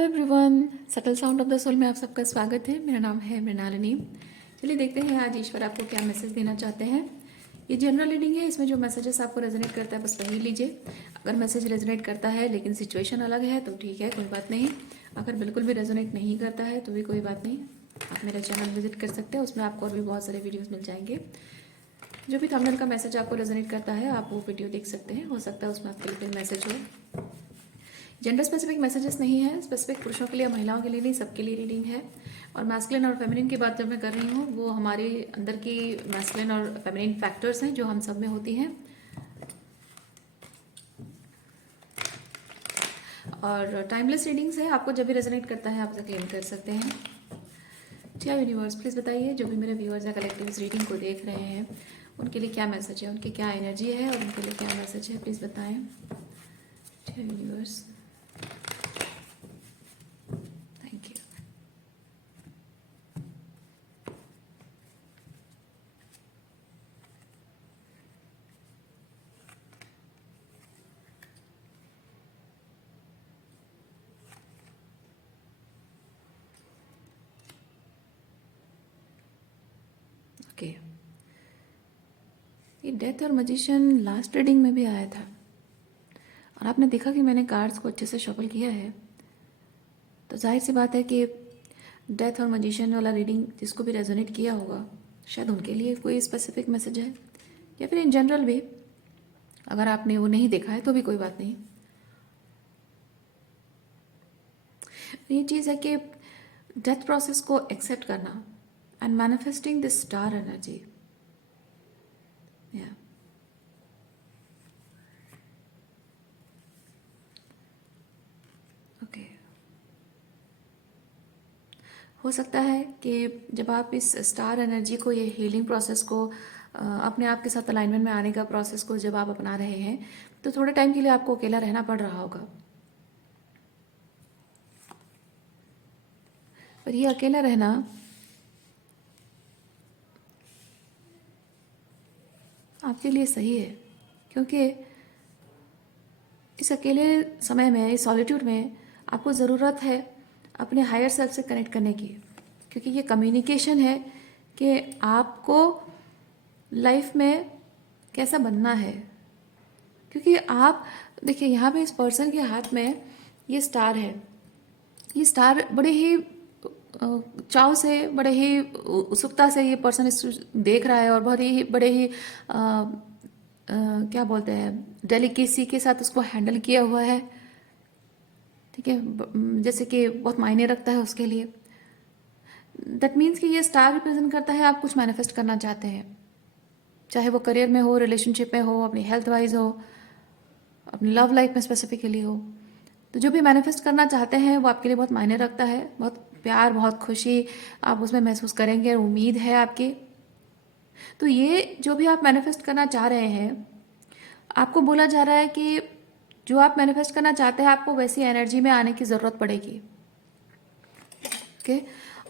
Hello everyone, subtle sound of the soul में आप सबका स्वागत है। मेरा नाम है मृणालिनी। चलिए देखते हैं आज ईश्वर आपको क्या मैसेज देना चाहते हैं। ये जनरल रीडिंग है, इसमें जो मैसेजेस आपको रेजोनेट करता है बस वही लीजिए। अगर मैसेज रेजोनेट करता है लेकिन सिचुएशन अलग है तो ठीक है, कोई बात नहीं। अगर बिल्कुल भी रेजोनेट नहीं करता है तो भी कोई बात नहीं, आप मेरा चैनल विजिट कर सकते हैं, उसमें आपको और भी बहुत सारे वीडियोज़ मिल जाएंगे। जो भी थंबनेल का मैसेज आपको रेजोनेट करता है आप वो वीडियो देख सकते हैं, हो सकता है उसमें आपके लिए कोई मैसेज हो। जेंडर स्पेसिफिक मैसेजेस नहीं है, स्पेसिफिक पुरुषों के लिए महिलाओं के लिए नहीं, सबके लिए रीडिंग है। और मैस्कुलिन और फेमिनिन की बात जब मैं कर रही हूँ वो हमारे अंदर की मैस्कुलिन और फेमिनिन फैक्टर्स हैं जो हम सब में होती हैं। और टाइमलेस रीडिंग्स है, आपको जब भी रेजोनेट करता है आप उसे क्लेम कर सकते हैं। क्या यूनिवर्स प्लीज़ बताइए, जो भी मेरे व्यूअर्स या कलेक्टिव इस रीडिंग को देख रहे हैं उनके लिए क्या मैसेज है, उनकी क्या एनर्जी है और उनके लिए क्या मैसेज है, प्लीज़ बताएं। क्या यूनिवर्स, थैंक यू। ओके, ये डेथ और मजिशियन लास्ट रीडिंग में भी आया था और आपने देखा कि मैंने कार्ड्स को अच्छे से शफल किया है, तो जाहिर सी बात है कि डेथ और मजिशियन वाला रीडिंग जिसको भी रेजोनेट किया होगा शायद उनके लिए कोई स्पेसिफिक मैसेज है, या फिर इन जनरल भी अगर आपने वो नहीं देखा है तो भी कोई बात नहीं। ये चीज़ है कि डेथ प्रोसेस को एक्सेप्ट करना and manifesting this star energy. या ओके, हो सकता है कि जब आप इस स्टार एनर्जी को, ये हीलिंग प्रोसेस को, अपने आप के साथ अलाइनमेंट में आने का प्रोसेस को जब आप अपना रहे हैं तो थोड़े टाइम के लिए आपको अकेला रहना पड़ रहा होगा। पर ये अकेला रहना आपके लिए सही है, क्योंकि इस अकेले समय में, इस सॉलिट्यूड में आपको ज़रूरत है अपने हायर सेल्फ से कनेक्ट करने की, क्योंकि ये कम्युनिकेशन है कि आपको लाइफ में कैसा बनना है। क्योंकि आप देखिए यहाँ पे इस पर्सन के हाथ में ये स्टार है, ये स्टार बड़े ही चाव से, बड़े ही उत्सुकता से ये पर्सन इस देख रहा है और बहुत ही बड़े ही क्या बोलते हैं, डेलिकेसी के साथ उसको हैंडल किया हुआ है। ठीक है, जैसे कि बहुत मायने रखता है उसके लिए। दैट मीन्स कि ये स्टार रिप्रेजेंट करता है आप कुछ मैनिफेस्ट करना चाहते हैं, चाहे वो करियर में हो, रिलेशनशिप में हो, अपनी हेल्थ वाइज हो, अपनी लव लाइफ में स्पेसिफिकली हो। तो जो भी मैनिफेस्ट करना चाहते हैं वो आपके लिए बहुत मायने रखता है, बहुत प्यार, बहुत खुशी आप उसमें महसूस करेंगे, उम्मीद है आपकी। तो ये जो भी आप मैनिफेस्ट करना चाह रहे हैं, आपको बोला जा रहा है कि जो आप मैनिफेस्ट करना चाहते हैं आपको वैसी एनर्जी में आने की ज़रूरत पड़ेगी। ओके,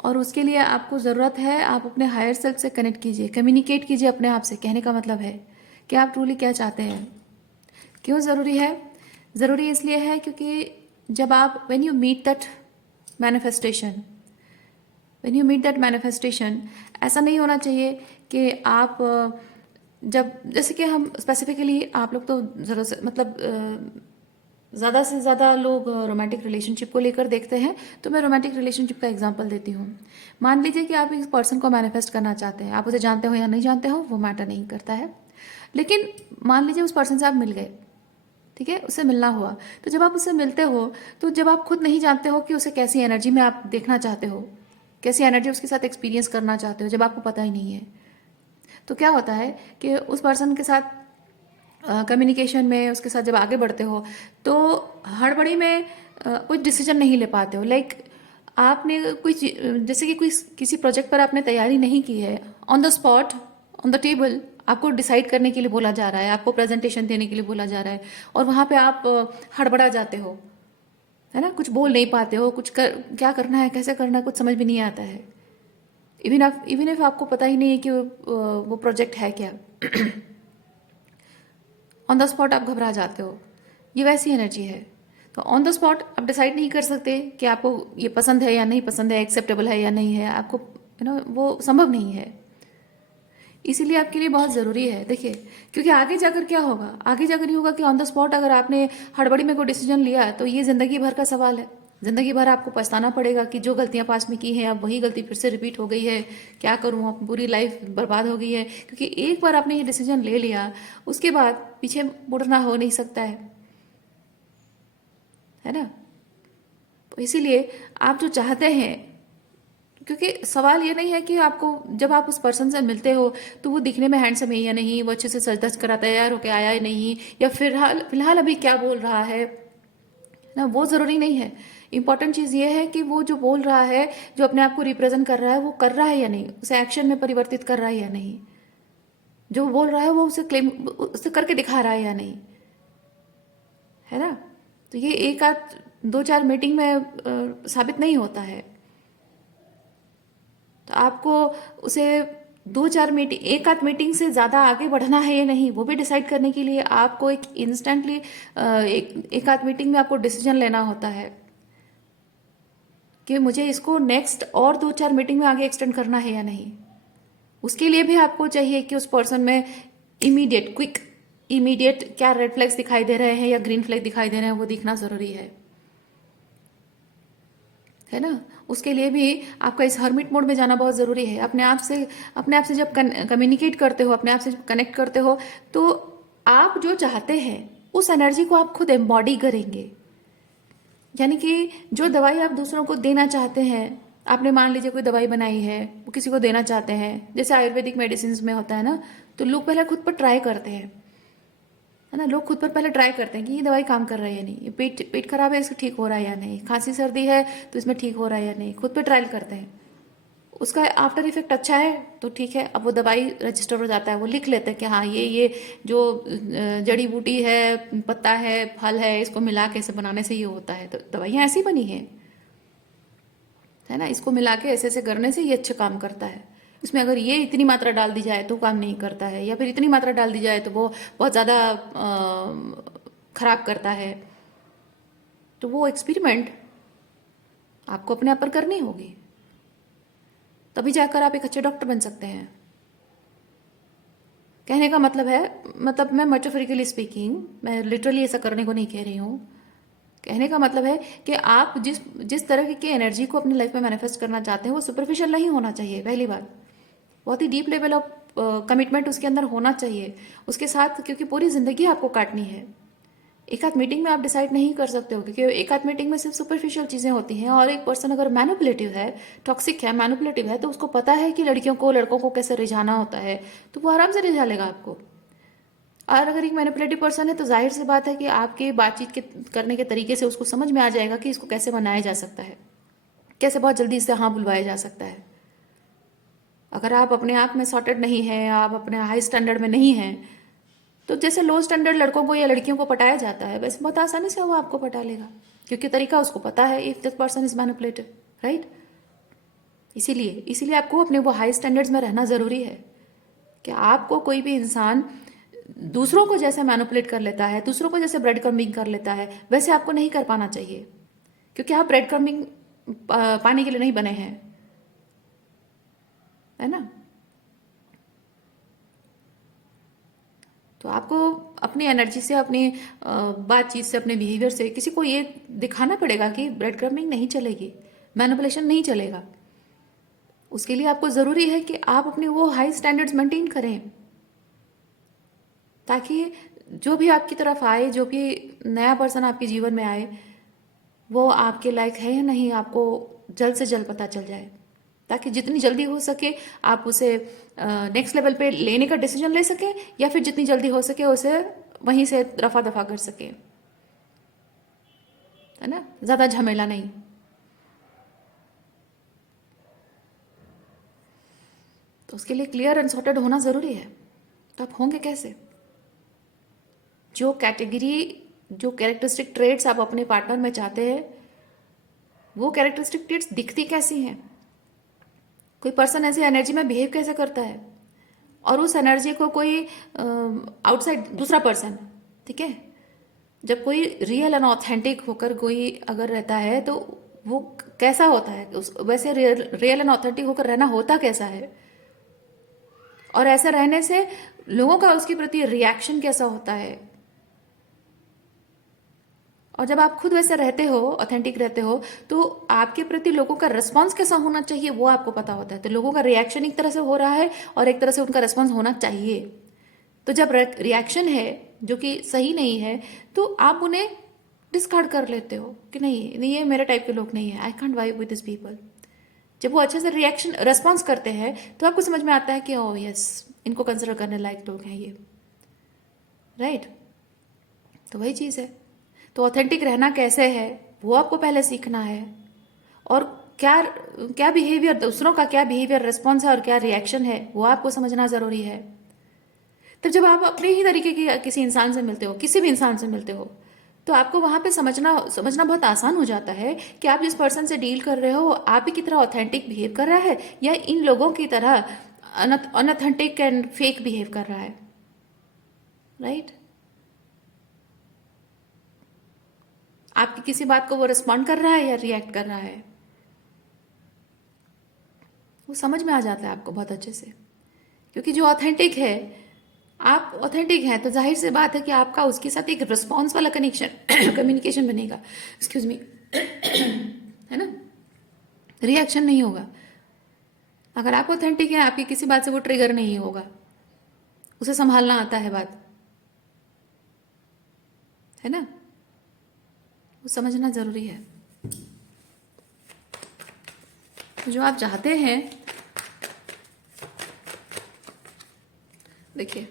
और उसके लिए आपको ज़रूरत है आप अपने हायर सेल्फ से कनेक्ट कीजिए, कम्युनिकेट कीजिए अपने आप से। कहने का मतलब है कि आप ट्रूली क्या चाहते हैं। क्यों ज़रूरी है? ज़रूरी इसलिए है क्योंकि जब आप when you meet that manifestation, when you meet that manifestation, ऐसा नहीं होना चाहिए कि आप जब, जैसे कि हम स्पेसिफिकली आप लोग तो ज़रा से मतलब ज़्यादा से ज़्यादा लोग रोमांटिक रिलेशनशिप को लेकर देखते हैं, तो मैं रोमांटिक रिलेशनशिप का एग्जांपल देती हूँ। मान लीजिए कि आप इस पर्सन को मैनिफेस्ट करना चाहते हैं, आप उसे जानते हो या नहीं जानते हो वो मैटर नहीं करता है, लेकिन मान लीजिए उस पर्सन से आप मिल गए, ठीक है, उससे मिलना हुआ। तो जब आप उससे मिलते हो तो जब आप खुद नहीं जानते हो कि उसे कैसी एनर्जी में आप देखना चाहते हो, कैसी एनर्जी उसके साथ एक्सपीरियंस करना चाहते हो, जब आपको पता ही नहीं है, तो क्या होता है कि उस पर्सन के साथ कम्युनिकेशन में, उसके साथ जब आगे बढ़ते हो तो हड़बड़ी में कोई डिसीजन नहीं ले पाते हो। लाइक आपने कोई जैसे कि कोई किसी प्रोजेक्ट पर आपने तैयारी नहीं की है, on the spot, on the table आपको डिसाइड करने के लिए बोला जा रहा है, आपको प्रेजेंटेशन देने के लिए बोला जा रहा है, और वहाँ पे आप हड़बड़ा जाते हो, है ना, कुछ बोल नहीं पाते हो, क्या करना है, कैसे करना है, कुछ समझ भी नहीं आता है। इवन इफ आपको पता ही नहीं है कि वो प्रोजेक्ट है क्या, ऑन द स्पॉट आप घबरा जाते हो। ये वैसी एनर्जी है। तो ऑन द स्पॉट आप डिसाइड नहीं कर सकते कि आपको ये पसंद है या नहीं पसंद है, एक्सेप्टेबल है या नहीं है, आपको वो संभव नहीं है। इसीलिए आपके लिए बहुत ज़रूरी है, देखिए, क्योंकि आगे जाकर क्या होगा, आगे जाकर ये होगा कि ऑन द स्पॉट अगर आपने हड़बड़ी में कोई डिसीजन लिया तो ये ज़िंदगी भर का सवाल है। ज़िंदगी भर आपको पछताना पड़ेगा कि जो गलतियां पास में की हैं अब वही गलती फिर से रिपीट हो गई है, क्या करूं, अब पूरी लाइफ बर्बाद हो गई है। क्योंकि एक बार आपने ये डिसीजन ले लिया, उसके बाद पीछे मुड़ना हो नहीं सकता है ना। तो इसीलिए आप जो चाहते हैं, क्योंकि सवाल ये नहीं है कि आपको जब आप उस पर्सन से मिलते हो तो वो दिखने में हैंडसम है या नहीं, वो अच्छे से सज धज कर तैयार होकर आया या नहीं, या फिलहाल फिलहाल अभी क्या बोल रहा है ना, वो ज़रूरी नहीं है। इंपॉर्टेंट चीज़ ये है कि वो जो बोल रहा है, जो अपने आप को रिप्रेजेंट कर रहा है, वो कर रहा है या नहीं, उसे एक्शन में परिवर्तित कर रहा है या नहीं, जो बोल रहा है वो उसे क्लेम उसे करके दिखा रहा है या नहीं, है ना। तो ये एक आध दो चार मीटिंग में साबित नहीं होता है। तो आपको उसे दो चार मीटिंग, एक आध मीटिंग से ज़्यादा आगे बढ़ना है या नहीं, वो भी डिसाइड करने के लिए आपको एक इंस्टेंटली एक आध मीटिंग में आपको डिसीजन लेना होता है कि मुझे इसको नेक्स्ट और दो चार मीटिंग में आगे एक्सटेंड करना है या नहीं। उसके लिए भी आपको चाहिए कि उस पर्सन में इमीडिएट क्विक इमीडिएट क्या रेड फ्लैग्स दिखाई दे रहे हैं या ग्रीन फ्लैग दिखाई दे रहे हैं, वो दिखना ज़रूरी है ना। उसके लिए भी आपका इस हर्मिट मोड में जाना बहुत ज़रूरी है। अपने आप से जब कम्युनिकेट करते हो, अपने आप से जब कनेक्ट करते हो, तो आप जो चाहते हैं उस एनर्जी को आप खुद एम्बॉडी करेंगे। यानी कि जो दवाई आप दूसरों को देना चाहते हैं, आपने मान लीजिए कोई दवाई बनाई है, वो किसी को देना चाहते हैं, जैसे आयुर्वेदिक मेडिसिन में होता है ना, तो लोग पहले खुद पर ट्राई करते हैं, है ना। लोग खुद पर पहले ट्राई करते हैं कि ये दवाई काम कर रहा है या नहीं, ये पेट खराब है इसको ठीक हो रहा है या नहीं, खांसी सर्दी है तो इसमें ठीक हो रहा है या नहीं, खुद पे ट्रायल करते हैं। उसका आफ्टर इफेक्ट अच्छा है तो ठीक है, अब वो दवाई रजिस्टर हो जाता है, वो लिख लेते हैं कि हाँ ये जो जड़ी बूटी है, पत्ता है, फल है, इसको मिला के इसे बनाने से ये होता है, तो दवाइयाँ ऐसी बनी है ना। इसको मिला के ऐसे ऐसे करने से ये अच्छा काम करता है। इसमें अगर ये इतनी मात्रा डाल दी जाए तो काम नहीं करता है, या फिर इतनी मात्रा डाल दी जाए तो वो बहुत ज़्यादा खराब करता है। तो वो एक्सपेरिमेंट आपको अपने आप पर करनी होगी, तभी जाकर आप एक अच्छे डॉक्टर बन सकते हैं। कहने का मतलब है, मतलब मैं मेटाफोरिकली स्पीकिंग, मैं लिटरली ऐसा करने को नहीं कह रही हूँ। कहने का मतलब है कि आप जिस जिस तरह की एनर्जी को अपनी लाइफ में मैनिफेस्ट करना चाहते हैं वो सुपरफिशियल नहीं होना चाहिए, पहली बात। बहुत ही डीप लेवल ऑफ कमिटमेंट उसके अंदर होना चाहिए उसके साथ, क्योंकि पूरी ज़िंदगी आपको काटनी है। एक आध मीटिंग में आप डिसाइड नहीं कर सकते हो, क्योंकि एक आध मीटिंग में सिर्फ सुपरफिशियल चीज़ें होती हैं। और एक पर्सन अगर मैनिपुलेटिव है, टॉक्सिक है, मैनिपुलेटिव है, तो उसको पता है कि लड़कियों को लड़कों को कैसे रिझाना होता है, तो वो आराम से रिझा लेगा आपको। और अगर एक मैनिपुलेटिव पर्सन है तो जाहिर सी बात है कि आपके बातचीत के करने के तरीके से उसको समझ में आ जाएगा कि इसको कैसे मनाया जा सकता है, कैसे बहुत जल्दी इससे हाँ बुलवाया जा सकता है। अगर आप अपने आप में सॉर्टेड नहीं हैं, आप अपने हाई स्टैंडर्ड में नहीं हैं, तो जैसे लो स्टैंडर्ड लड़कों को या लड़कियों को पटाया जाता है, वैसे बहुत आसानी से वो आपको पटा लेगा, क्योंकि तरीका उसको पता है, if this person is manipulative, right. इसीलिए इसीलिए आपको अपने वो हाई स्टैंडर्ड्स में रहना ज़रूरी है कि आपको कोई भी इंसान दूसरों को जैसे मैनिपुलेट कर लेता है, दूसरों को जैसे ब्रेड क्रम्बिंग कर लेता है, वैसे आपको नहीं कर पाना चाहिए, क्योंकि आप ब्रेड क्रम्बिंग पाने के लिए नहीं बने हैं, है ना। तो आपको अपनी एनर्जी से, अपनी बातचीत से, अपने बिहेवियर से किसी को ये दिखाना पड़ेगा कि ब्रेड क्रम्बिंग नहीं चलेगी, मैनिपुलेशन नहीं चलेगा। उसके लिए आपको ज़रूरी है कि आप अपने वो हाई स्टैंडर्ड्स मेंटेन करें, ताकि जो भी आपकी तरफ आए, जो भी नया पर्सन आपके जीवन में आए, वो आपके लायक है या नहीं आपको जल्द से जल्द पता चल जाए, ताकि जितनी जल्दी हो सके आप उसे नेक्स्ट लेवल पे लेने का डिसीजन ले सके, या फिर जितनी जल्दी हो सके उसे वहीं से रफा दफा कर सके, है ना। ज़्यादा झमेला नहीं। तो उसके लिए क्लियर एंड सॉर्टेड होना ज़रूरी है। तो आप होंगे कैसे? जो कैटेगरी, जो कैरेक्टरिस्टिक ट्रेड्स आप अपने पार्टनर में चाहते हैं, वो कैरेक्टरिस्टिक ट्रेड्स दिखती कैसी हैं? कोई पर्सन ऐसी एनर्जी में बिहेव कैसे करता है, और उस एनर्जी को कोई आउटसाइड दूसरा पर्सन, ठीक है, जब कोई रियल एंड ऑथेंटिक होकर कोई अगर रहता है तो वो कैसा होता है, उस वैसे रियल एंड ऑथेंटिक होकर रहना होता कैसा है, और ऐसे रहने से लोगों का उसके प्रति रिएक्शन कैसा होता है। और जब आप खुद वैसे रहते हो, ऑथेंटिक रहते हो, तो आपके प्रति लोगों का रिस्पॉन्स कैसा होना चाहिए वो आपको पता होता है। तो लोगों का रिएक्शन एक तरह से हो रहा है और एक तरह से उनका रिस्पॉन्स होना चाहिए। तो जब रिएक्शन है जो कि सही नहीं है तो आप उन्हें डिस्कार्ड कर लेते हो कि नहीं नहीं, ये मेरे टाइप के लोग नहीं है, I can't vibe with this people. जब वो अच्छे से रिएक्शन रेस्पॉन्स करते हैं तो आपको समझ में आता है कि ओह यस, इनको कंसिडर करने लायक लोग हैं ये, राइट। तो वही चीज़ है। तो ऑथेंटिक रहना कैसे है वो आपको पहले सीखना है, और क्या क्या बिहेवियर, दूसरों का क्या बिहेवियर रिस्पॉन्स है और क्या रिएक्शन है वो आपको समझना ज़रूरी है। तब जब आप अपने ही तरीके के किसी इंसान से मिलते हो, किसी भी इंसान से मिलते हो, तो आपको वहाँ पे समझना बहुत आसान हो जाता है कि आप जिस पर्सन से डील कर रहे हो आप ही की तरह ऑथेंटिक बिहेव कर रहा है या इन लोगों की तरह अनऑथेंटिक एंड फेक बिहेव कर रहा है, राइट। आपकी किसी बात को वो रिस्पॉन्ड कर रहा है या रिएक्ट कर रहा है, वो समझ में आ जाता है आपको बहुत अच्छे से। क्योंकि जो ऑथेंटिक है, आप ऑथेंटिक हैं तो जाहिर सी बात है कि आपका उसके साथ एक रिस्पॉन्स वाला कनेक्शन कम्युनिकेशन बनेगा, एक्सक्यूज मी, है ना, रिएक्शन नहीं होगा। अगर आप ऑथेंटिक हैं आपकी किसी बात से वो ट्रिगर नहीं होगा, उसे संभालना आता है बात, है ना, वो समझना जरूरी है। जो आप चाहते हैं, देखिए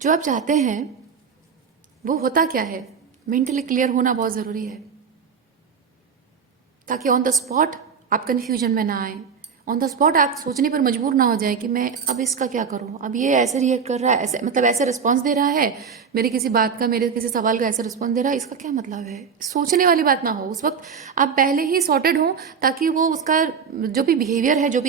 जो आप चाहते हैं वो होता क्या है, मेंटली क्लियर होना बहुत ज़रूरी है, ताकि ऑन द स्पॉट आप कन्फ्यूजन में ना आए, ऑन द स्पॉट आप सोचने पर मजबूर ना हो जाए कि मैं अब इसका क्या करूं, अब ये ऐसे रिएक्ट कर रहा है, ऐसे मतलब ऐसे रिस्पॉन्स दे रहा है, मेरी किसी बात का, मेरे किसी सवाल का ऐसे रिस्पॉन्स दे रहा है, इसका क्या मतलब है। सोचने वाली बात ना हो उस वक्त, आप पहले ही सॉर्टेड हो, ताकि वो उसका जो भी बिहेवियर है, जो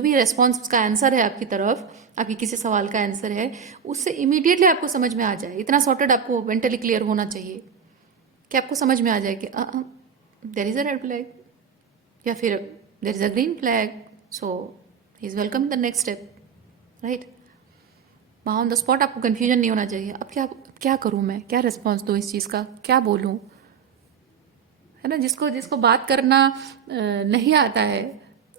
भी रेस्पॉन्स उसका आंसर है आपकी तरफ, आपकी किसी सवाल का आंसर है, उससे इमीडिएटली आपको समझ में आ जाए। इतना सॉर्टेड आपको मेंटली क्लियर होना चाहिए कि आपको समझ में आ जाए कि there is a red flag, या फिर there is a green flag, so he is welcome the next step, right. वहाँ ऑन द स्पॉट आपको कन्फ्यूजन नहीं होना चाहिए, अब क्या क्या करूँ मैं, क्या रिस्पॉन्स दूँ इस चीज़ का, क्या बोलूँ, है ना। जिसको जिसको बात करना नहीं आता है,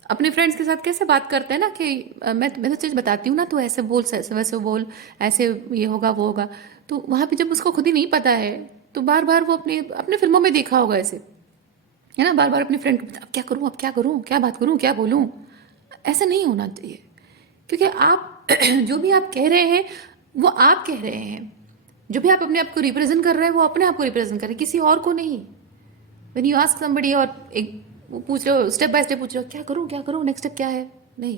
अपने फ्रेंड्स के साथ कैसे बात करते हैं ना कि मैं तो चीज़ बताती हूँ ना, तो ऐसे बोल, ऐसे वैसे बोल, ऐसे ये होगा वो होगा, तो वहाँ पे जब उसको खुद ही नहीं पता है तो बार बार वो अपने अपने फिल्मों में देखा होगा ऐसे, है ना, बार बार अपने फ्रेंड को अब क्या करूँ, अब क्या करूँ, क्या बात करूँ, क्या बोलूँ। ऐसा नहीं होना चाहिए, क्योंकि आप जो भी आप कह रहे हैं वो आप कह रहे हैं, जो भी आप अपने आप को रिप्रेजेंट कर रहे हैं वो अपने आप को रिप्रेजेंट कर रहे हैं, किसी और को नहीं। व्हेन यू आस्क समबडी और एक वो पूछ रहे हो, स्टेप बाय स्टेप पूछ रहे हो, क्या करूँ नेक्स्ट स्टेप क्या है, नहीं,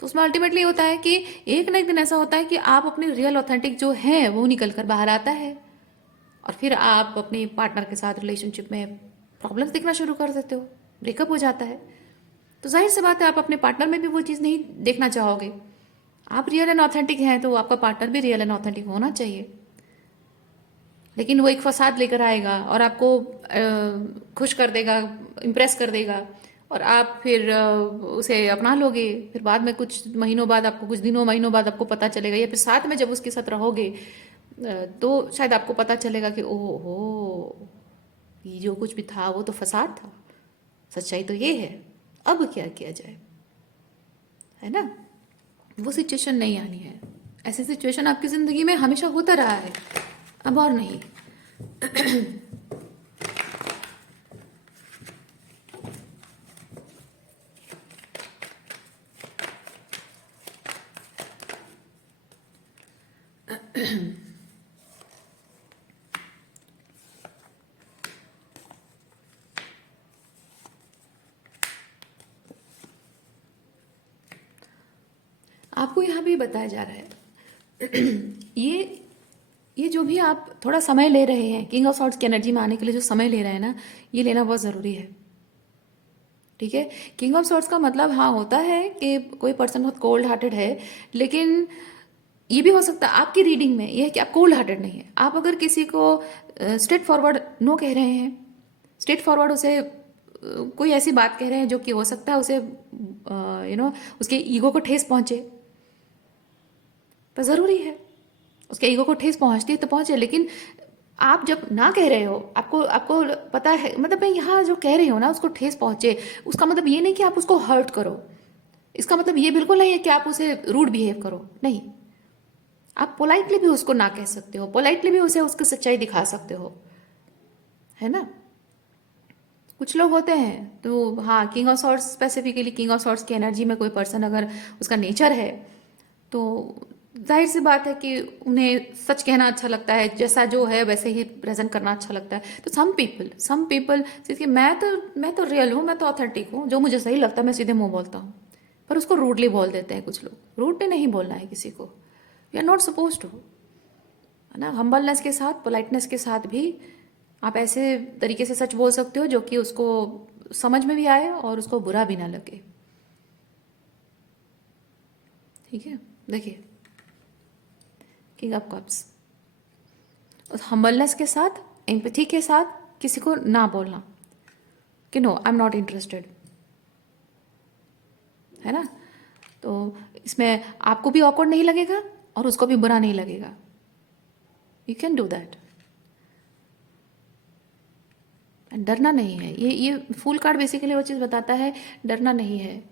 तो उसमें अल्टीमेटली होता है कि एक ना एक दिन ऐसा होता है कि आप अपने रियल ऑथेंटिक जो है वो निकल कर बाहर आता है, और फिर आप अपने पार्टनर के साथ रिलेशनशिप में प्रॉब्लम्स देखना शुरू कर देते हो, ब्रेकअप हो जाता है। तो जाहिर सी बात है आप अपने पार्टनर में भी वो चीज़ नहीं देखना चाहोगे। आप रियल एंड ऑथेंटिक हैं तो आपका पार्टनर भी रियल एंड ऑथेंटिक होना चाहिए, लेकिन वो एक फसाद लेकर आएगा और आपको खुश कर देगा, इम्प्रेस कर देगा, और आप फिर उसे अपना लोगे, फिर बाद में कुछ महीनों बाद आपको, कुछ दिनों महीनों बाद आपको पता चलेगा, या फिर साथ में जब उसके साथ रहोगे तो शायद आपको पता चलेगा कि ओह हो, ये जो कुछ भी था वो तो फसाद था, सच्चाई तो ये है, अब क्या किया जाए, है ना। वो सिचुएशन नहीं आनी है। ऐसी सिचुएशन आपकी ज़िंदगी में हमेशा होता रहा है, अब और नहीं। आपको यहाँ भी बताया जा रहा है ये ये जो भी आप थोड़ा समय ले रहे हैं किंग ऑफ सॉर्ड्स की एनर्जी में आने के लिए, जो समय ले रहे हैं ना, ये लेना बहुत ज़रूरी है, ठीक है। किंग ऑफ सॉर्ड्स का मतलब हाँ होता है कि कोई पर्सन बहुत कोल्ड हार्टेड है, लेकिन ये भी हो सकता है आपकी रीडिंग में ये है कि आप कोल्ड हार्टेड नहीं है। आप अगर किसी को स्ट्रेट फॉरवर्ड नो कह रहे हैं, स्ट्रेट फॉरवर्ड उसे कोई ऐसी बात कह रहे हैं जो कि हो सकता है उसे उसके ईगो को ठेस पहुंचे, तो ज़रूरी है उसके ईगो को ठेस पहुंचती है तो पहुंचे। लेकिन आप जब ना कह रहे हो, आपको आपको पता है, मतलब मैं यहाँ जो कह रही हूँ ना उसको ठेस पहुंचे, उसका मतलब ये नहीं कि आप उसको हर्ट करो, इसका मतलब ये बिल्कुल नहीं है कि आप उसे रूड बिहेव करो, नहीं। आप पोलाइटली भी उसको ना कह सकते हो, पोलाइटली भी उसे उसकी सच्चाई दिखा सकते हो, है ना। कुछ लोग होते हैं तो हाँ, king of swords, specifically king of swords की एनर्जी में कोई पर्सन अगर उसका नेचर है तो जाहिर सी बात है कि उन्हें सच कहना अच्छा लगता है, जैसा जो है वैसे ही प्रेजेंट करना अच्छा लगता है। तो सम पीपल कि मैं तो रियल हूँ, मैं तो ऑथेंटिक हूँ, जो मुझे सही लगता है मैं सीधे मुंह बोलता हूँ। पर उसको रूडली बोल देते हैं कुछ लोग। रूडली नहीं बोलना है किसी को, you are not suppose to, है ना। हम्बलनेस के साथ, पोलाइटनेस के साथ भी आप ऐसे तरीके से सच बोल सकते हो जो कि उसको समझ में भी आए और उसको बुरा भी ना लगे। ठीक है, देखिए किंग ऑफ कप्स, हम्बलनेस के साथ, एम्पैथी के साथ किसी को ना बोलना कि no I am not interested, है ना। तो इसमें आपको भी ऑकवर्ड नहीं लगेगा और उसको भी बुरा नहीं लगेगा। You can do that. डरना नहीं है, ये फूल कार्ड बेसिकली वो चीज़ बताता है, डरना नहीं है,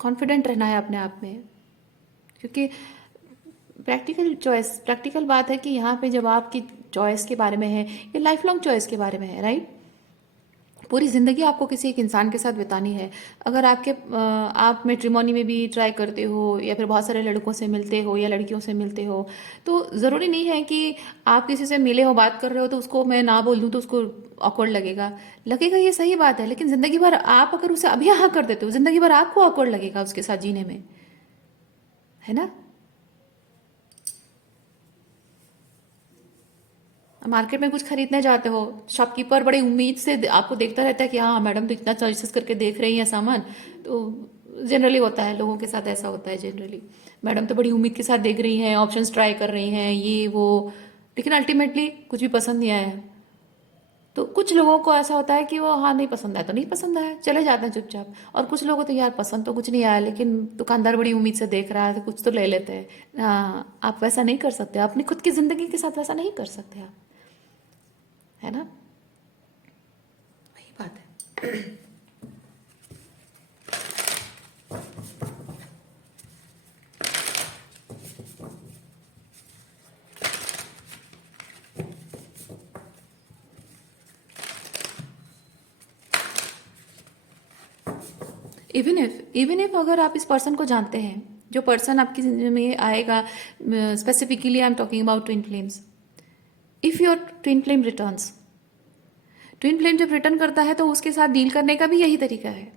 कॉन्फिडेंट रहना है अपने आप में। क्योंकि प्रैक्टिकल बात है कि यहाँ पे जब आपकी चॉइस के बारे में है, ये लाइफ लॉन्ग चॉइस के बारे में है, राइट। पूरी ज़िंदगी आपको किसी एक इंसान के साथ बितानी है। अगर आप मैट्रिमोनी में भी ट्राई करते हो या फिर बहुत सारे लड़कों से मिलते हो या लड़कियों से मिलते हो, तो ज़रूरी नहीं है कि आप किसी से मिले हो, बात कर रहे हो तो उसको मैं ना बोल दूँ तो उसको ऑकवर्ड लगेगा, ये सही बात है। लेकिन ज़िंदगी भर आप अगर उसे अभी हाँ कर देते हो, ज़िंदगी भर आपको ऑकवर्ड लगेगा उसके साथ जीने में, है ना। मार्केट में कुछ खरीदने जाते हो, शॉपकीपर बड़ी उम्मीद से आपको देखता रहता है कि हाँ मैडम तो इतना चॉइसेस करके देख रही हैं सामान। तो जनरली होता है, लोगों के साथ ऐसा होता है जनरली, मैडम तो बड़ी उम्मीद के साथ देख रही हैं, ऑप्शंस ट्राई कर रही हैं, ये वो, लेकिन अल्टीमेटली कुछ भी पसंद नहीं आया। तो कुछ लोगों को ऐसा होता है कि वो हाँ नहीं पसंद आया तो नहीं पसंद आया, चले जाते हैं चुपचाप। और कुछ लोगों को तो यार पसंद तो कुछ नहीं आया लेकिन दुकानदार बड़ी उम्मीद से देख रहा है तो कुछ तो ले लेते हैं। हाँ, आप वैसा नहीं कर सकते, अपनी खुद की ज़िंदगी के साथ वैसा नहीं कर सकते आप, है ना। वही बात है। इवन इफ अगर आप इस पर्सन को जानते हैं, जो पर्सन आपकी जिंदगी में आएगा, specifically I am talking about twin flames. If your twin flame returns, twin flame जब रिटर्न करता है तो उसके साथ डील करने का भी यही तरीका है।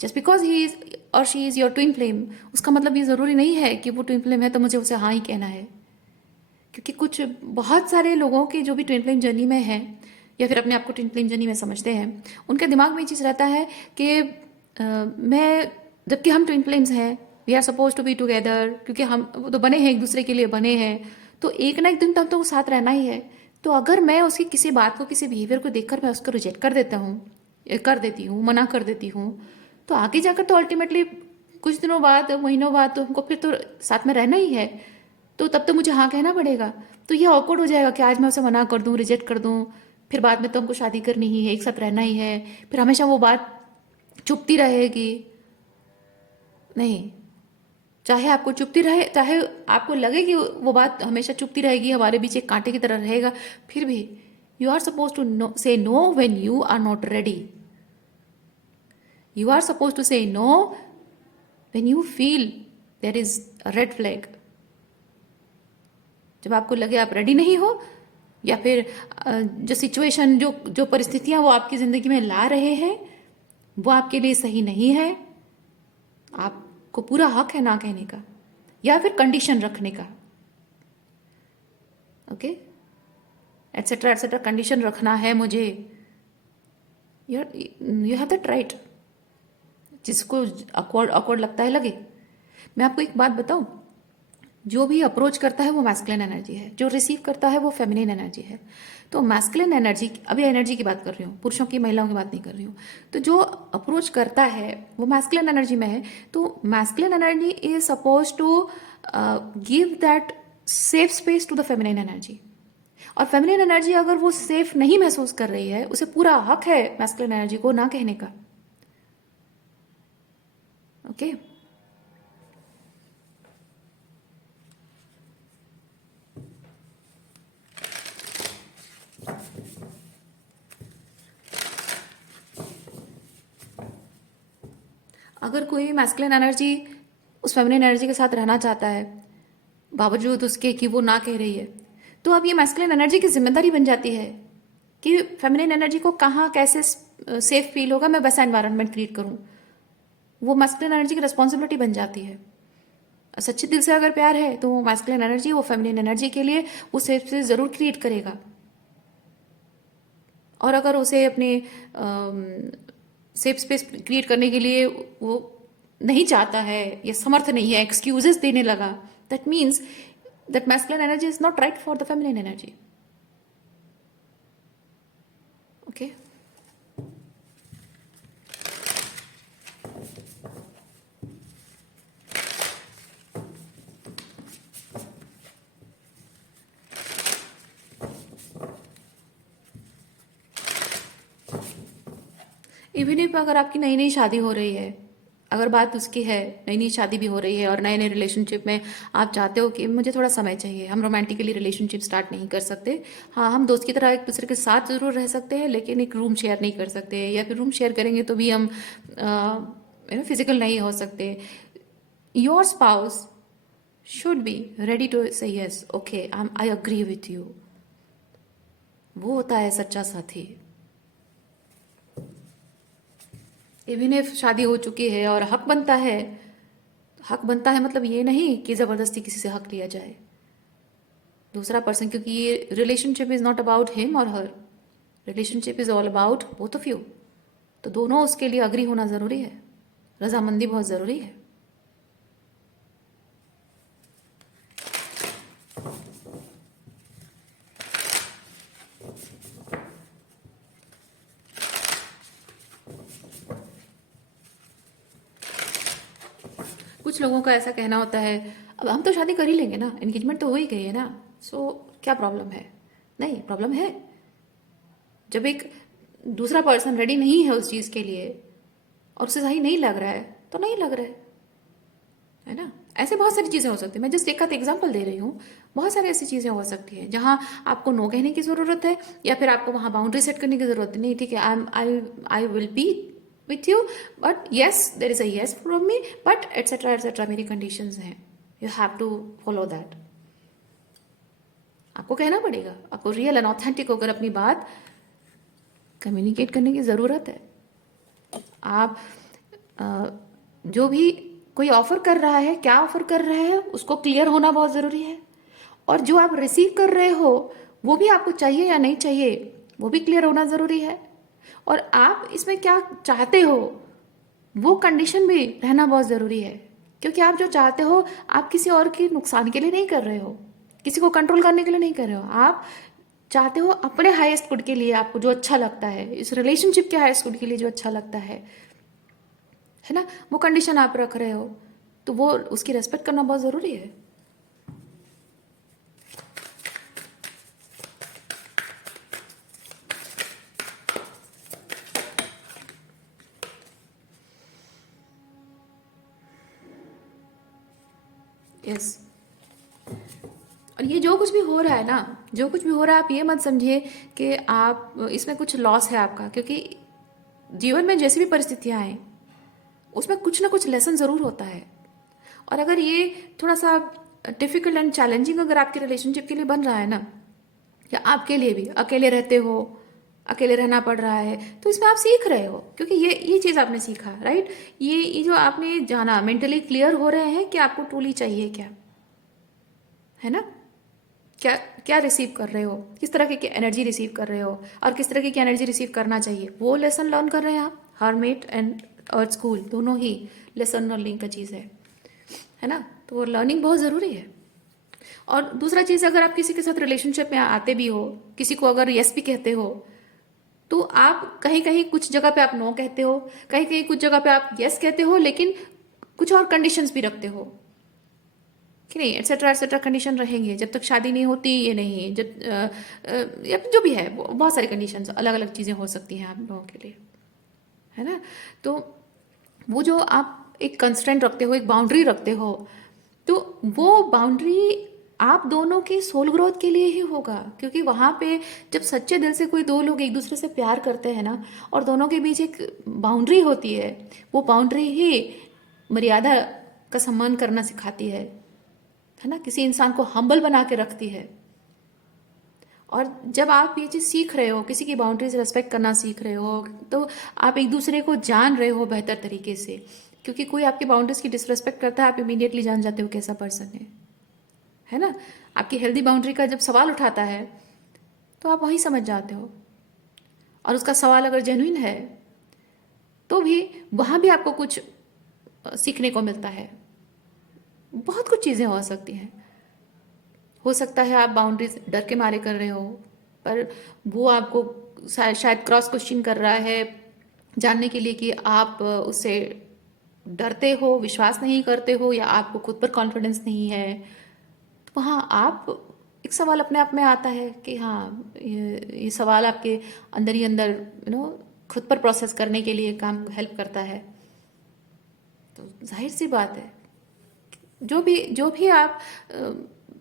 जस्ट बिकॉज ही इज और she is your twin flame, उसका मतलब ये ज़रूरी नहीं है कि वो ट्विन फ्लेम है तो मुझे उसे हाँ ही कहना है। क्योंकि कुछ बहुत सारे लोगों की जो भी ट्विन फ्लेम जर्नी में है या फिर अपने आप को ट्विन फ्लेम जर्नी में समझते हैं, उनके दिमाग में ये चीज़ रहता है कि मैं, जबकि हम ट्विन फ्लेम्स हैं, we are suppose to be together, क्योंकि हम वो तो बने हैं, एक दूसरे के लिए बने हैं, तो एक ना एक दिन तक तो वो साथ रहना ही है। तो अगर मैं उसकी किसी बात को, किसी बिहेवियर को देखकर मैं उसको रिजेक्ट कर देता हूँ, कर देती हूँ, मना कर देती हूँ, तो आगे जाकर तो अल्टीमेटली कुछ दिनों बाद, महीनों बाद तो हमको फिर तो साथ में रहना ही है। तो तब तो मुझे हाँ कहना पड़ेगा। तो ये ऑकवर्ड हो जाएगा कि आज मैं उसे मना कर दूँ, रिजेक्ट कर दूँ, फिर बाद में तो हमको शादी करनी ही है, एक साथ रहना ही है, फिर हमेशा वो बात चुपती रहेगी। नहीं, चाहे आपको चुपती रहे, चाहे आपको लगे कि वो बात हमेशा चुपती रहेगी, हमारे बीच एक कांटे की तरह रहेगा, फिर भी you are suppose to say no when you are not ready. You are suppose to say no when you feel there is a red flag. जब आपको लगे आप रेडी नहीं हो, या फिर जो सिचुएशन, जो जो परिस्थितियां वो आपकी जिंदगी में ला रहे हैं वो आपके लिए सही नहीं है, आपको पूरा हक है ना कहने का या फिर कंडीशन रखने का। ओके, एटसेट्रा एटसेट्रा, कंडीशन रखना है मुझे, यू हैव दैट राइट। जिसको ऑकवर्ड ऑकवर्ड लगता है लगे। मैं आपको एक बात बताऊं, जो भी अप्रोच करता है वो मैस्कुलिन एनर्जी है, जो रिसीव करता है वो फेमिनिन एनर्जी है। तो मैस्कुलिन एनर्जी, अभी एनर्जी की बात कर रही हूँ, पुरुषों की महिलाओं की बात नहीं कर रही हूँ। तो जो अप्रोच करता है वो मैस्कुलिन एनर्जी में है। तो masculine energy is suppose to give that safe space to the feminine energy. और फेमिनिन एनर्जी अगर वो सेफ नहीं महसूस कर रही है, उसे पूरा हक है मैस्कुलिन एनर्जी को ना कहने का। Okay okay? अगर कोई मैस्कुलिन एनर्जी उस फेमिनिन एनर्जी के साथ रहना चाहता है बावजूद उसके कि वो ना कह रही है, तो अब ये मैस्कुलिन एनर्जी की जिम्मेदारी बन जाती है कि फेमिनिन एनर्जी को कहाँ कैसे सेफ फील होगा, मैं वैसा एनवायरनमेंट क्रिएट करूँ। वो मैस्कुलिन एनर्जी की रिस्पॉन्सिबिलिटी बन जाती है। सच्चे दिल से अगर प्यार है तो वो मैस्कुलिन एनर्जी वो फेमिनिन एनर्जी के लिए वो सेफ स्पेस ज़रूर क्रिएट करेगा। और अगर उसे अपने सेफ स्पेस क्रिएट करने के लिए वो नहीं चाहता है या समर्थ नहीं है, एक्सक्यूजेस देने लगा, that means that masculine energy is not right for the feminine energy. Okay, even if अगर आपकी नई नई शादी हो रही है, अगर बात उसकी है, नई नई शादी भी हो रही है और नए नए रिलेशनशिप में आप चाहते हो कि मुझे थोड़ा समय चाहिए, हम रोमांटिकली रिलेशनशिप स्टार्ट नहीं कर सकते, हाँ हम दोस्त की तरह एक दूसरे के साथ ज़रूर रह सकते हैं, लेकिन एक रूम शेयर नहीं कर सकते, या फिर रूम शेयर करेंगे तो भी हम फिजिकल नहीं हो सकते। Your spouse should be ready to say yes, okay I agree with you. वो होता है सच्चा साथी। इवन इफ शादी हो चुकी है और हक बनता है, हक बनता है मतलब ये नहीं कि ज़बरदस्ती किसी से हक लिया जाए दूसरा पर्सन, क्योंकि ये relationship is not about him और her, relationship is all about both of you. तो दोनों उसके लिए अग्री होना ज़रूरी है, रजामंदी बहुत ज़रूरी है। कुछ लोगों का ऐसा कहना होता है, अब हम तो शादी कर ही लेंगे ना, एंगेजमेंट तो हो ही गई है ना, सो क्या प्रॉब्लम है। नहीं, प्रॉब्लम है जब एक दूसरा पर्सन रेडी नहीं है उस चीज़ के लिए और उसे सही नहीं लग रहा है तो नहीं लग रहा है ना। ऐसे बहुत सारी चीज़ें हो सकती हैं, मैं जस्ट एक आध एग्जाम्पल दे रही हूँ। बहुत सारी ऐसी चीज़ें हो सकती हैं जहाँ आपको नो कहने की ज़रूरत है, या फिर आपको वहाँ बाउंड्री सेट करने की ज़रूरत है। नहीं ठीक है, I will be with you, but yes there is a yes from me, but et cetera मेरी कंडीशंस हैं, you have to follow that. आपको कहना पड़ेगा, आपको रियल एंड ऑथेंटिक होकर अपनी बात कम्युनिकेट करने की ज़रूरत है। आप जो भी कोई ऑफर कर रहा है, क्या ऑफर कर रहे हैं उसको क्लियर होना बहुत ज़रूरी है, और जो आप रिसीव कर रहे हो वो भी आपको चाहिए या नहीं चाहिए वो भी क्लियर होना ज़रूरी है, और आप इसमें क्या चाहते हो वो कंडीशन भी रहना बहुत ज़रूरी है। क्योंकि आप जो चाहते हो आप किसी और के नुकसान के लिए नहीं कर रहे हो, किसी को कंट्रोल करने के लिए नहीं कर रहे हो, आप चाहते हो अपने हाईएस्ट गुड के लिए, आपको जो अच्छा लगता है इस रिलेशनशिप के हाईएस्ट गुड के लिए जो अच्छा लगता है ना, वो कंडीशन आप रख रहे हो, तो वो उसकी रेस्पेक्ट करना बहुत ज़रूरी है। यस, और ये जो कुछ भी हो रहा है ना, जो कुछ भी हो रहा है, आप ये मत समझिए कि आप इसमें कुछ लॉस है आपका, क्योंकि जीवन में जैसी भी परिस्थितियां आए उसमें कुछ ना कुछ लेसन ज़रूर होता है। और अगर ये थोड़ा सा डिफिकल्ट एंड चैलेंजिंग अगर आपके रिलेशनशिप के लिए बन रहा है ना, या आपके लिए भी अकेले रहते हो, अकेले रहना पड़ रहा है, तो इसमें आप सीख रहे हो, क्योंकि ये चीज़ आपने सीखा, राइट। ये जो आपने जाना, मेंटली क्लियर हो रहे हैं कि आपको ट्रूली चाहिए क्या, है ना, क्या क्या रिसीव कर रहे हो, किस तरह की एनर्जी रिसीव कर रहे हो, और किस तरह की एनर्जी रिसीव करना चाहिए, वो लेसन लर्न कर रहे हैं आप। हरमेट एंड अर्थ स्कूल दोनों ही लेसन लर्निंग का चीज़ है ना, तो वो लर्निंग बहुत ज़रूरी है। और दूसरा चीज़, अगर आप किसी के साथ रिलेशनशिप में आते भी हो, किसी को अगर यस भी कहते हो, तो आप कहीं कहीं कुछ जगह पे आप नो कहते हो, कहीं कहीं कुछ जगह पे आप यस कहते हो, लेकिन कुछ और कंडीशंस भी रखते हो कि नहीं, एटसेट्रा कंडीशन रहेंगे जब तक शादी नहीं होती, ये नहीं, जब या जो भी है, बहुत सारी कंडीशंस, अलग अलग चीज़ें हो सकती हैं आप लोगों के लिए, है ना। तो वो जो आप एक कंस्ट्रेंट रखते हो, एक बाउंड्री रखते हो, तो वो बाउंड्री आप दोनों की सोल ग्रोथ के लिए ही होगा, क्योंकि वहाँ पे जब सच्चे दिल से कोई दो लोग एक दूसरे से प्यार करते हैं ना, और दोनों के बीच एक बाउंड्री होती है, वो बाउंड्री ही मर्यादा का सम्मान करना सिखाती है ना, किसी इंसान को हम्बल बना के रखती है। और जब आप ये चीज़ सीख रहे हो, किसी की बाउंड्रीज रेस्पेक्ट करना सीख रहे हो, तो आप एक दूसरे को जान रहे हो बेहतर तरीके से, क्योंकि कोई आपकी बाउंड्रीज की डिसरेस्पेक्ट करता है, आप इमीडिएटली जान जाते हो कैसा पर्सन है ना। आपकी हेल्दी बाउंड्री का जब सवाल उठाता है तो आप वहीं समझ जाते हो, और उसका सवाल अगर जेन्युइन है तो भी वहाँ भी आपको कुछ सीखने को मिलता है। बहुत कुछ चीज़ें हो सकती हैं। हो सकता है आप बाउंड्रीज डर के मारे कर रहे हो, पर वो आपको शायद क्रॉस क्वेश्चन कर रहा है, जानने के लिए कि आप उससे डरते हो, विश्वास नहीं करते हो, या आपको खुद पर कॉन्फिडेंस नहीं है। तो वहाँ आप एक सवाल अपने आप में आता है कि हाँ, ये सवाल आपके अंदर ही अंदर खुद पर प्रोसेस करने के लिए काम हेल्प करता है। तो जाहिर सी बात है, जो भी आप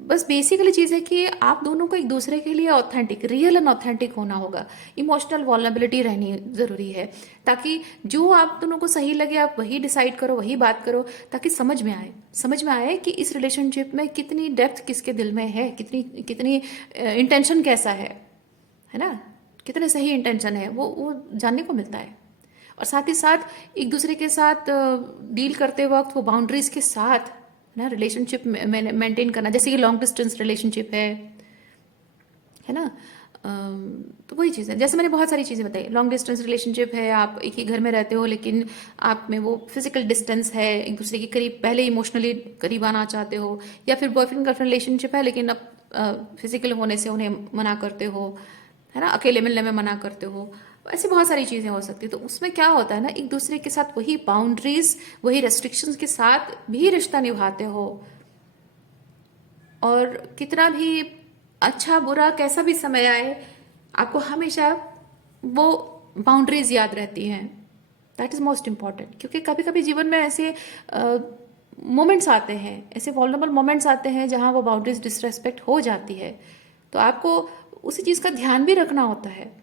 बस बेसिकली चीज़ है कि आप दोनों को एक दूसरे के लिए ऑथेंटिक, रियल एंड ऑथेंटिक होना होगा। इमोशनल वॉल्नरेबिलिटी रहनी ज़रूरी है, ताकि जो आप दोनों को सही लगे आप वही डिसाइड करो, वही बात करो, ताकि समझ में आए कि इस रिलेशनशिप में कितनी डेप्थ किसके दिल में है, कितनी कितनी इंटेंशन कैसा है ना, कितने सही इंटेंशन है, वो जानने को मिलता है। और साथ ही साथ एक दूसरे के साथ डील करते वक्त वो बाउंड्रीज के साथ ना रिलेशनशिप मेंटेन करना, जैसे कि लॉन्ग डिस्टेंस रिलेशनशिप है ना। तो वही चीज़ है, जैसे मैंने बहुत सारी चीज़ें बताई। लॉन्ग डिस्टेंस रिलेशनशिप है, आप एक ही घर में रहते हो, लेकिन आप में वो फिजिकल डिस्टेंस है, एक दूसरे के करीब पहले इमोशनली करीब आना चाहते हो, या फिर बॉयफ्रेंड गर्लफ्रेंड रिलेशनशिप है, लेकिन अब फिजिकल होने से उन्हें मना करते हो, है ना, अकेले मिलने में मना करते हो। ऐसी बहुत सारी चीज़ें हो सकती है। तो उसमें क्या होता है ना, एक दूसरे के साथ वही बाउंड्रीज, वही रेस्ट्रिक्शंस के साथ भी रिश्ता निभाते हो, और कितना भी अच्छा बुरा कैसा भी समय आए, आपको हमेशा वो बाउंड्रीज याद रहती हैं। दैट इज़ मोस्ट इम्पॉर्टेंट, क्योंकि कभी कभी जीवन में ऐसे मोमेंट्स आते हैं, ऐसे वल्नरेबल मोमेंट्स आते हैं जहाँ वो बाउंड्रीज डिसरेस्पेक्ट हो जाती है। तो आपको उसी चीज़ का ध्यान भी रखना होता है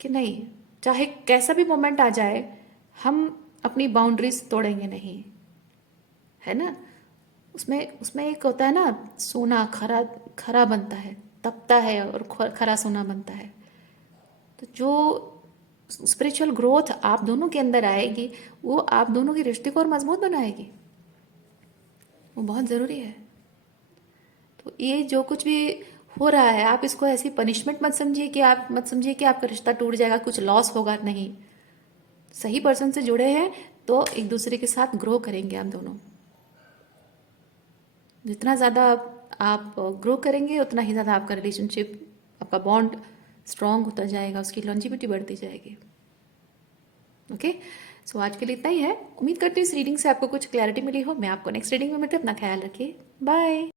कि नहीं, चाहे कैसा भी मोमेंट आ जाए, हम अपनी बाउंड्रीज तोड़ेंगे नहीं, है ना। उसमें उसमें एक होता है ना, सोना खरा खरा बनता है, तपता है, और खरा सोना बनता है। तो जो स्पिरिचुअल ग्रोथ आप दोनों के अंदर आएगी, वो आप दोनों के रिश्ते को और मजबूत बनाएगी, वो बहुत ज़रूरी है। तो ये जो कुछ भी हो रहा है, आप इसको ऐसी पनिशमेंट मत समझिए कि आपका रिश्ता टूट जाएगा, कुछ लॉस होगा, नहीं। सही पर्सन से जुड़े हैं तो एक दूसरे के साथ ग्रो करेंगे आप दोनों। जितना ज़्यादा आप ग्रो करेंगे, उतना ही ज़्यादा आपका रिलेशनशिप, आपका बॉन्ड स्ट्रांग होता जाएगा, उसकी लॉन्जिविटी बढ़ती जाएगी। ओके, सो आज के लिए इतना ही है। उम्मीद करती हूँ इस रीडिंग से आपको कुछ क्लैरिटी मिली हो। मैं आपको नेक्स्ट रीडिंग में मिलते, अपना ख्याल रखिए, बाय।